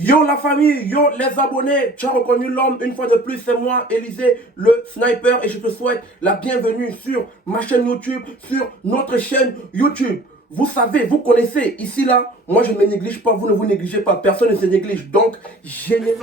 Yo la famille, yo les abonnés, tu as reconnu l'homme, une fois de plus c'est moi, Élisée, le sniper, et je te souhaite la bienvenue sur ma chaîne YouTube, sur notre chaîne YouTube. Vous savez, vous connaissez, ici là, moi je ne me néglige pas, vous ne vous négligez pas, personne ne se néglige, donc j'ai... Les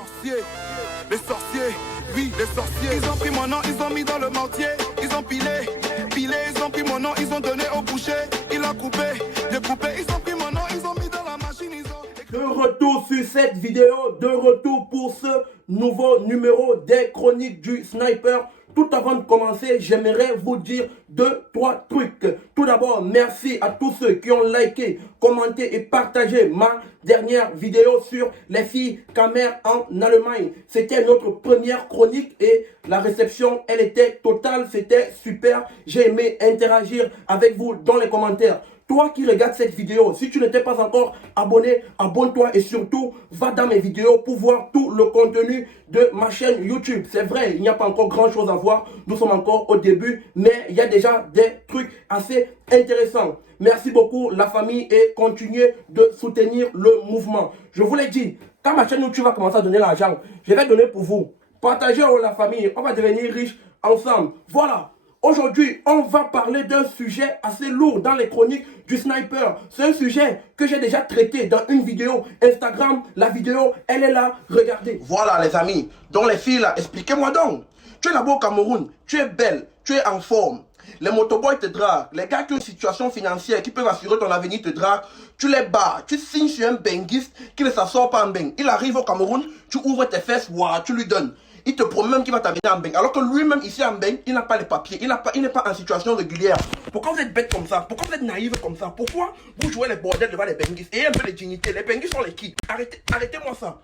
sorciers, oui, les sorciers. Ils ont pris mon nom, ils ont mis dans le mortier, ils ont pilé, ils ont pris mon nom, ils ont donné au boucher, ils l'ont coupé, découpé, ils ont pris mon nom, ils ont mis dans la machine, ils ont... De retour sur cette vidéo, de retour pour ce nouveau numéro des chroniques du sniper. Tout avant de commencer, j'aimerais vous dire 2-3 trucs. Tout d'abord, merci à tous ceux qui ont liké, commenté et partagé ma dernière vidéo sur les filles camères en Allemagne. C'était notre première chronique et la réception, elle était totale, c'était super. J'ai aimé interagir avec vous dans les commentaires. Toi qui regardes cette vidéo, si tu n'étais pas encore abonné, abonne-toi et surtout, va dans mes vidéos pour voir tout le contenu de ma chaîne YouTube. C'est vrai, il n'y a pas encore grand chose à voir, nous sommes encore au début, mais il y a déjà des trucs assez intéressants. Merci beaucoup la famille et continuez de soutenir le mouvement. Je vous l'ai dit, quand ma chaîne YouTube va commencer à donner l'argent, je vais donner pour vous. Partagez la famille, on va devenir riches ensemble. Voilà. Aujourd'hui, on va parler d'un sujet assez lourd dans les chroniques du sniper. C'est un sujet que j'ai déjà traité dans une vidéo Instagram. La vidéo, elle est là, regardez. Voilà les amis, donc les filles là, expliquez-moi donc. Tu es là-bas au Cameroun, tu es belle, tu es en forme. Les motoboys te draguent, les gars qui ont une situation financière, qui peuvent assurer ton avenir te draguent. Tu les bats, tu signes sur un benguiste qui ne s'assort pas en beng. Il arrive au Cameroun, tu ouvres tes fesses, wow, tu lui donnes. Il te promet même qu'il va t'amener en beng. Alors que lui-même, ici en beng, il n'a pas les papiers. Il n'est pas en situation régulière. Pourquoi vous êtes bête comme ça? Pourquoi vous êtes naïve comme ça? Pourquoi vous jouez les bordels devant les benguistes? Et un peu de dignité. Les benguistes sont les qui? Arrêtez-moi ça.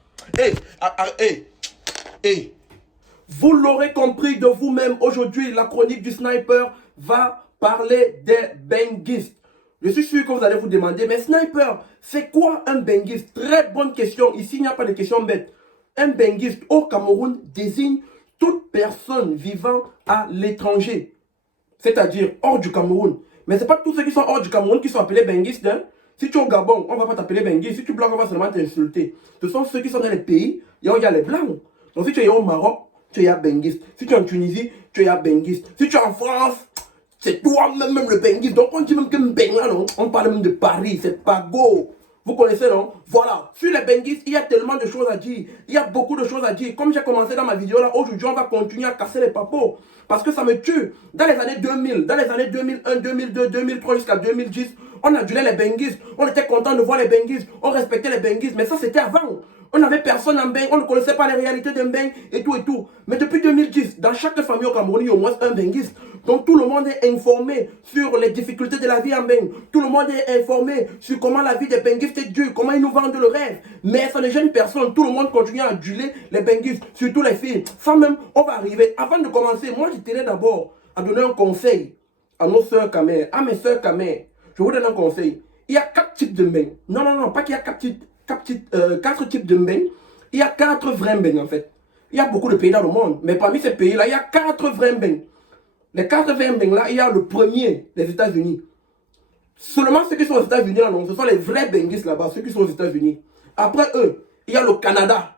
Vous l'aurez compris de vous-même. Aujourd'hui, la chronique du sniper va parler des benguistes. Je suis sûr que vous allez vous demander, mais sniper, c'est quoi un benguiste? Très bonne question. Ici, il n'y a pas de question bête. Un benguiste au Cameroun désigne toute personne vivant à l'étranger, c'est-à-dire hors du Cameroun. Mais ce n'est pas tous ceux qui sont hors du Cameroun qui sont appelés benguistes. Hein? Si tu es au Gabon, on ne va pas t'appeler benguiste. Si tu blanc, on va seulement t'insulter. Ce sont ceux qui sont dans les pays, il y a les blancs. Donc si tu es au Maroc, tu es benguiste. Si tu es en Tunisie, tu es benguiste. Si tu es en France, c'est toi-même le benguiste. Donc on dit même que beng là, non? On parle même de Paris, c'est Pago. Vous connaissez, non? Voilà. Sur les benguistes, il y a tellement de choses à dire. Il y a beaucoup de choses à dire. Comme j'ai commencé dans ma vidéo là, aujourd'hui, on va continuer à casser les papos. Parce que ça me tue. Dans les années 2000, dans les années 2001, 2002, 2003 jusqu'à 2010, on adulait les benguistes. On était content de voir les benguistes. On respectait les benguistes. Mais ça, c'était avant. On n'avait personne en beng. On ne connaissait pas les réalités d'un beng et tout et tout. Mais depuis 2010, dans chaque famille au Cameroun, il y a au moins un benguiste. Donc tout le monde est informé sur les difficultés de la vie en beng. Tout le monde est informé sur comment la vie des benguistes est dure, comment ils nous vendent le rêve. Mais ça ne gêne personne. Tout le monde continue à aduler les benguistes, surtout les filles. Ça même, on va arriver. Avant de commencer, moi je tenais d'abord à donner un conseil à nos sœurs camères, à mes sœurs camères. Je vous donne un conseil. Il y a 4 types de beng. Non, pas qu'il y a 4 types de beng. Il y a 4 vrais beng en fait. Il y a beaucoup de pays dans le monde. Mais parmi ces pays-là, il y a 4 vrais beng. Les 4 vrais bengs là, il y a le premier, les États-Unis. Seulement ceux qui sont aux États-Unis là, non, ce sont les vrais benguistes là-bas, ceux qui sont aux États-Unis. Après eux, il y a le Canada.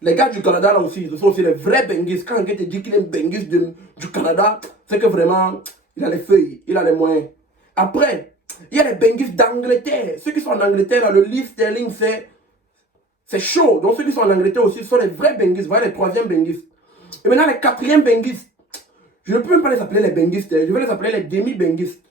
Les gars du Canada là aussi, ce sont aussi les vrais benguistes. Quand quelqu'un te dit qu'il est un benguiste du Canada, c'est que vraiment, il a les feuilles, il a les moyens. Après, il y a les benguistes d'Angleterre. Ceux qui sont en Angleterre là, le livre sterling, c'est chaud. Donc ceux qui sont en Angleterre aussi, ce sont les vrais benguistes. Voilà les 3e benguistes. Et maintenant les 4e benguistes. Je ne peux même pas les appeler les benguistes, je vais les appeler les demi-benguistes.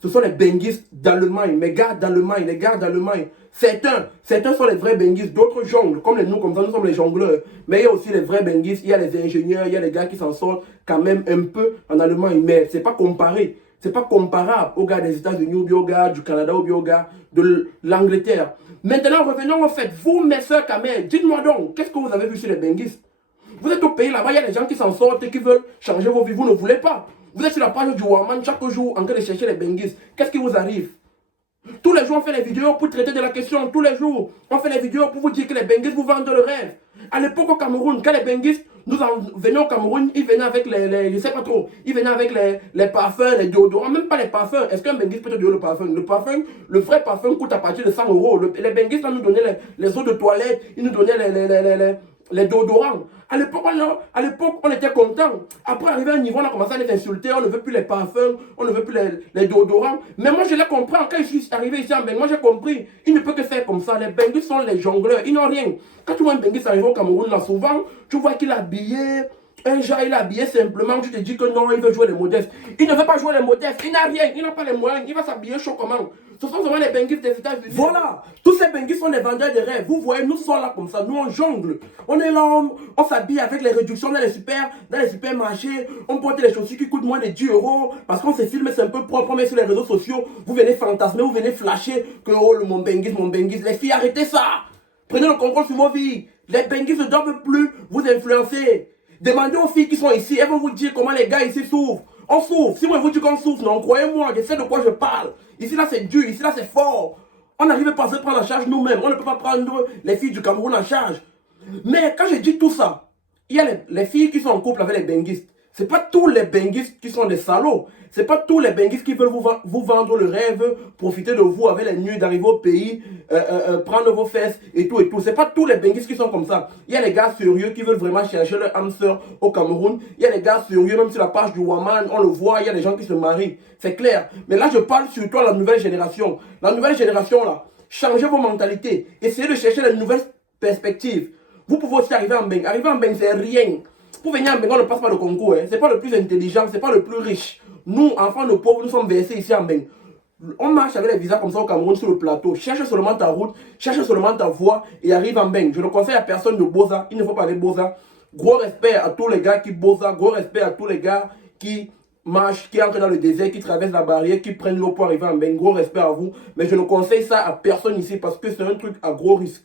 Ce sont les benguistes d'Allemagne, mes gars d'Allemagne, les gars d'Allemagne. Certains sont les vrais benguistes, d'autres jonglent, comme nous, comme ça, nous sommes les jongleurs. Mais il y a aussi les vrais benguistes, il y a les ingénieurs, il y a les gars qui s'en sortent quand même un peu en Allemagne. Mais ce n'est pas comparé, c'est pas comparable aux gars des États-Unis ou bien aux gars du Canada ou bien aux gars de l'Angleterre. Maintenant, revenons au fait. Vous, mes soeurs camères, dites-moi donc, qu'est-ce que vous avez vu sur les benguistes? Vous êtes au pays là-bas, il y a des gens qui s'en sortent et qui veulent changer vos vies. Vous ne voulez pas. Vous êtes sur la page du Woman chaque jour en train de chercher les benguistes. Qu'est-ce qui vous arrive? Tous les jours, on fait des vidéos pour traiter de la question. Tous les jours, on fait des vidéos pour vous dire que les benguistes vous vendent le rêve. À l'époque au Cameroun, quand les benguistes Nous venons au Cameroun, ils venaient avec je sais pas trop, ils venaient avec les parfums, les déodorants, même pas les parfums. Est-ce qu'un benguiste peut te donner le parfum? Le parfum, le vrai parfum coûte à partir de 100 euros. Les benguistes nous donnaient les eaux de toilette, ils nous donnaient les déodorants. À l'époque, on était contents. Après, arrivé à un niveau, on a commencé à les insulter. On ne veut plus les parfums, on ne veut plus les déodorants. Mais moi, je les comprends. Quand je suis arrivé ici en Bengue, moi, j'ai compris. Il ne peut que faire comme ça. Les Benguistes sont les jongleurs. Ils n'ont rien. Quand tu vois un Benguiste arriver au Cameroun, là, souvent, tu vois qu'il est habillé. Un genre, il est habillé simplement. Tu te dis que non, il veut jouer les modestes. Il ne veut pas jouer les modestes. Il n'a rien. Il n'a pas les moyens. Il va s'habiller chaud comment? Ce sont souvent les benguistes des États-Unis. Voilà. Tous ces benguistes sont des vendeurs de rêves. Vous voyez, nous sommes là comme ça. Nous, on jongle. On est là, on s'habille avec les réductions dans les supermarchés. On porte les chaussures qui coûtent moins de 10 euros. Parce qu'on se filme, c'est un peu propre. On met sur les réseaux sociaux. Vous venez fantasmer, vous venez flasher que oh, mon benguiste, mon benguiste. Les filles, arrêtez ça. Prenez le contrôle sur vos vies. Les benguistes ne doivent plus vous influencer. Demandez aux filles qui sont ici. Elles vont vous dire comment les gars ici souffrent. On souffre. Si moi je vous dis qu'on souffre, non, croyez-moi, je sais de quoi je parle. Ici là c'est dur, ici là c'est fort. On n'arrive pas à se prendre en charge nous-mêmes. On ne peut pas prendre les filles du Cameroun en charge. Mais quand je dis tout ça, il y a les filles qui sont en couple avec les benguistes. Ce n'est pas tous les benguistes qui sont des salauds. Ce n'est pas tous les benguistes qui veulent vous vendre le rêve, profiter de vous avec les nuits, d'arriver au pays, prendre vos fesses et tout et tout. Ce n'est pas tous les benguistes qui sont comme ça. Il y a les gars sérieux qui veulent vraiment chercher leur âme sœur au Cameroun. Il y a les gars sérieux, même sur la page du Woman, on le voit, il y a des gens qui se marient. C'est clair. Mais là, je parle surtout à la nouvelle génération. La nouvelle génération, là, changez vos mentalités. Essayez de chercher les nouvelles perspectives. Vous pouvez aussi arriver en Bengue. Arriver en Bengue, c'est rien. Pour venir en Bengue, on ne passe pas le concours. Hein. Ce n'est pas le plus intelligent, ce n'est pas le plus riche. Nous, enfants de pauvres, nous sommes versés ici en Bengue. On marche avec les visas comme ça au Cameroun sur le plateau. Cherche seulement ta route, cherche seulement ta voie et arrive en Bengue. Je ne conseille à personne de Boza. Il ne faut pas aller Boza. Gros respect à tous les gars qui Boza. Gros respect à tous les gars qui marchent, qui entrent dans le désert, qui traversent la barrière, qui prennent l'eau pour arriver en Bengue. Gros respect à vous. Mais je ne conseille ça à personne ici parce que c'est un truc à gros risque.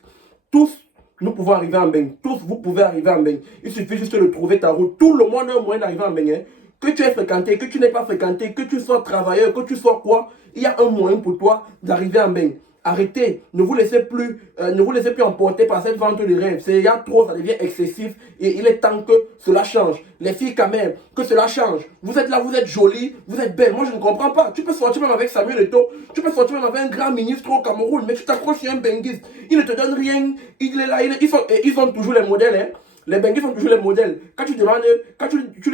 Tous, nous pouvons arriver en Bengue. Tous, vous pouvez arriver en Bengue. Il suffit juste de trouver ta route. Tout le monde a un moyen d'arriver en Bengue. Hein. Que tu aies fréquenté, que tu n'aies pas fréquenté, que tu sois travailleur, que tu sois quoi, il y a un moyen pour toi d'arriver en Bengue. Arrêtez, ne vous laissez plus emporter par cette vente de rêves. Il y a trop, ça devient excessif et il est temps que cela change. Les filles quand même, que cela change. Vous êtes là, vous êtes jolie, vous êtes belle. Moi je ne comprends pas. Tu peux sortir même avec Samuel Eto'o, tu peux sortir même avec un grand ministre au Cameroun, mais tu t'accroches sur un benguiste. Il ne te donne rien, il est là, ils ont toujours les modèles. Hein. Les benguistes sont toujours les modèles. Quand tu lui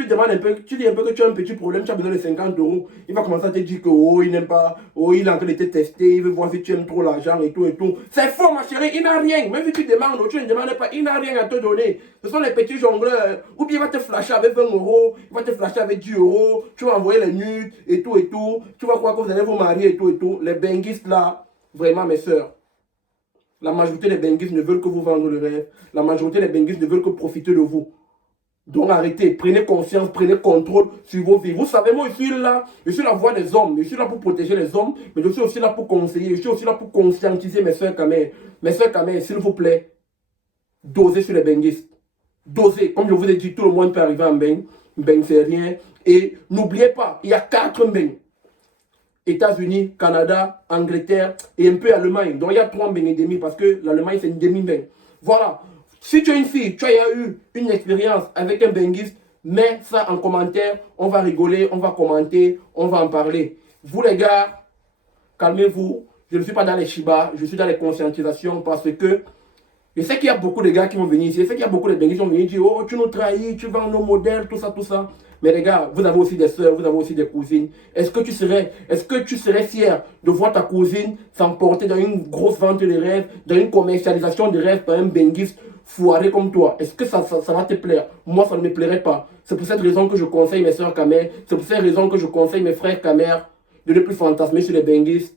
demandes un peu, tu dis un peu que tu as un petit problème, tu as besoin de 50 euros. Il va commencer à te dire que oh, il n'aime pas, oh, il est en train de te tester, il veut voir si tu aimes trop l'argent et tout et tout. C'est faux, ma chérie, il n'a rien. Même si tu demandes, tu ne demandes pas, il n'a rien à te donner. Ce sont les petits jongleurs. Ou bien il va te flasher avec 20 euros, il va te flasher avec 10 euros, tu vas envoyer les nudes et tout et tout. Tu vas croire que vous allez vous marier et tout et tout. Les benguistes là, vraiment mes soeurs. La majorité des benguistes ne veulent que vous vendre le rêve. La majorité des benguistes ne veulent que profiter de vous. Donc arrêtez, prenez conscience, prenez contrôle sur vos vies. Vous savez, moi je suis la voix des hommes. Je suis là pour protéger les hommes, mais je suis aussi là pour conseiller. Je suis aussi là pour conscientiser mes soeurs Kamel. Mes soeurs Kamel, s'il vous plaît, dosez sur les benguistes. Dosez. Comme je vous ai dit, tout le monde peut arriver en Bengue. Bengue, c'est rien. Et n'oubliez pas, il y a 4 Bengues. États-Unis, Canada, Angleterre et un peu Allemagne. Donc il y a 3 Bengues et demi parce que l'Allemagne c'est une demi-Bengue. Voilà. Si tu es une fille, tu as eu une expérience avec un benguiste, mets ça en commentaire. On va rigoler, on va commenter, on va en parler. Vous les gars, calmez-vous. Je ne suis pas dans les chibas, je suis dans les conscientisations parce que je sais qu'il y a beaucoup de gars qui vont venir ici. Je sais qu'il y a beaucoup de benguistes qui vont venir dire oh, tu nous trahis, tu vends nos modèles, tout ça, tout ça. Mais les gars, vous avez aussi des soeurs, vous avez aussi des cousines. Est-ce que tu serais fier de voir ta cousine s'emporter dans une grosse vente de rêves, dans une commercialisation de rêves par un benguiste foiré comme toi? Est-ce que ça va te plaire? Moi, ça ne me plairait pas. C'est pour cette raison que je conseille mes soeurs Kamel, c'est pour cette raison que je conseille mes frères Kamel de ne plus fantasmer sur les benguistes,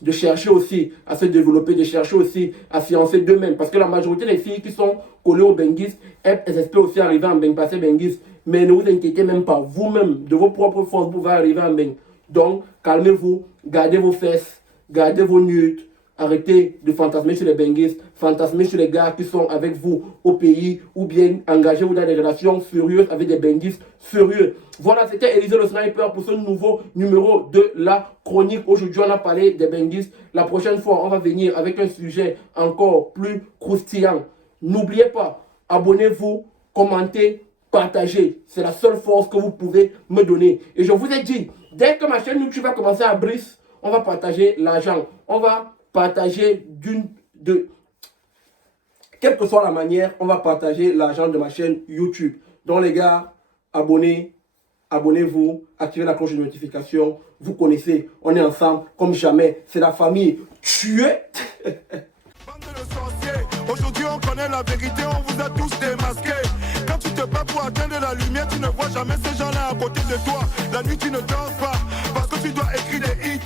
de chercher aussi à se développer, de chercher aussi à fiancer d'eux-mêmes. Parce que la majorité des filles qui sont collées aux benguistes, elles espèrent aussi arriver en bengue, passer benguiste. Mais ne vous inquiétez même pas, vous-même, de vos propres forces, vous allez arriver en bengue. Donc, calmez-vous, gardez vos fesses, gardez vos nudes, arrêtez de fantasmer sur les benguistes, fantasmer sur les gars qui sont avec vous au pays, ou bien engagez-vous dans des relations furieuses avec des benguistes furieux. Voilà, c'était Élisée le Sniper pour ce nouveau numéro de la chronique. Aujourd'hui, on a parlé des benguistes. La prochaine fois, on va venir avec un sujet encore plus croustillant. N'oubliez pas, abonnez-vous, commentez, partagez. C'est la seule force que vous pouvez me donner. Et je vous ai dit, dès que ma chaîne YouTube va commencer à briser, on va partager l'argent. On va partager quelle que soit la manière, on va partager l'argent de ma chaîne YouTube. Donc les gars, abonnez-vous, activez la cloche de notification. Vous connaissez, on est ensemble comme jamais. C'est la famille. Tuez. Aujourd'hui on connaît la vérité, on vous a tous démasqués. Quand tu te bats pour atteindre la lumière, tu ne vois jamais ces gens-là à côté de toi. La nuit tu ne danses pas, parce que tu dois écrire des hits.